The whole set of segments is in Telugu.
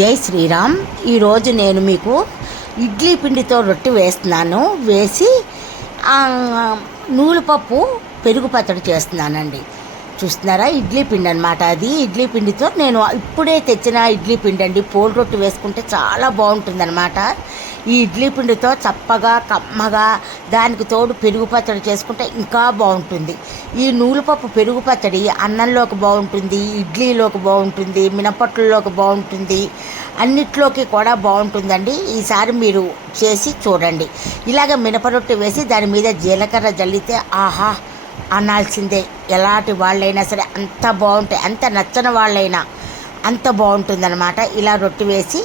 జై శ్రీరామ్. ఈరోజు నేను మీకు ఇడ్లీ పిండితో రొట్టె వేస్తున్నాను. వేసి నూలుపప్పు పెరుగు పచ్చడి చేస్తున్నానండి. చూస్తున్నారా, ఇడ్లీ పిండి అనమాట. అది ఇడ్లీ పిండితో నేను ఇప్పుడే తెచ్చిన ఇడ్లీ పిండి అండి. పోల్ రొట్టె వేసుకుంటే చాలా బాగుంటుంది అనమాట. ఈ ఇడ్లీ పిండితో చప్పగా కమ్మగా దానికి తోడు పెరుగు పచ్చడి చేసుకుంటే ఇంకా బాగుంటుంది. ఈ నూలుపప్పు పెరుగు పచ్చడి అన్నంలోకి బాగుంటుంది, ఇడ్లీలోకి బాగుంటుంది, మినపట్లలోకి బాగుంటుంది, అన్నిట్లోకి కూడా బాగుంటుందండి. ఈసారి మీరు చేసి చూడండి. ఇలాగ మినపరొట్టె వేసి దాని మీద జీలకర్ర జల్లితే ఆహా అనాల్సిందే. ఎలాంటి వాళ్ళైనా సరే అంత బాగుంటాయి, అంత నచ్చని వాళ్ళైనా అంత బాగుంటుందన్నమాట. ఇలా రొట్టె వేసి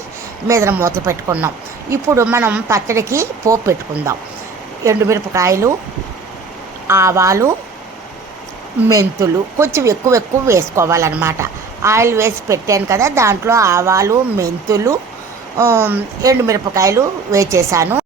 మీద మూత పెట్టుకున్నాం. ఇప్పుడు మనం పచ్చడికి పోపు పెట్టుకుందాం. ఎండుమిరపకాయలు, ఆవాలు, మెంతులు కొంచెం ఎక్కువ వేసుకోవాలన్నమాట. ఆయిల్ వేసి పెట్టాను కదా, దాంట్లో ఆవాలు, మెంతులు, ఎండుమిరపకాయలు వేసేసాను.